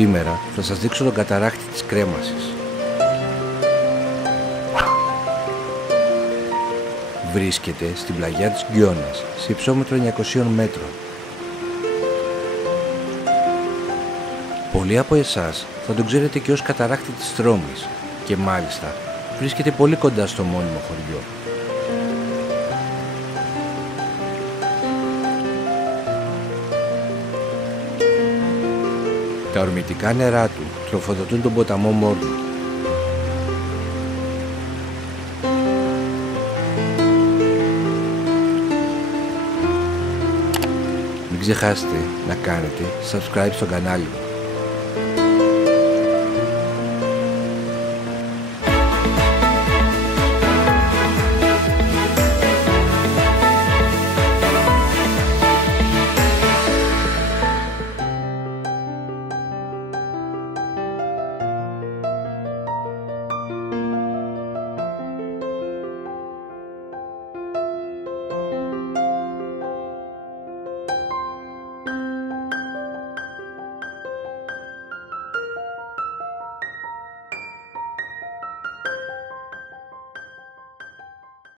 Σήμερα θα σας δείξω τον καταράκτη της Κρέμασης. Βρίσκεται στην πλαγιά της Γκιώνας, σε υψόμετρο 900 μέτρων. Πολλοί από εσάς θα τον ξέρετε και ως καταράκτη της Θρόμης και μάλιστα βρίσκεται πολύ κοντά στο μόνιμο χωριό. Τα ορμητικά νερά του τροφοδοτούν τον ποταμό Μόρνο. Μην ξεχάσετε να κάνετε subscribe στο κανάλι μου.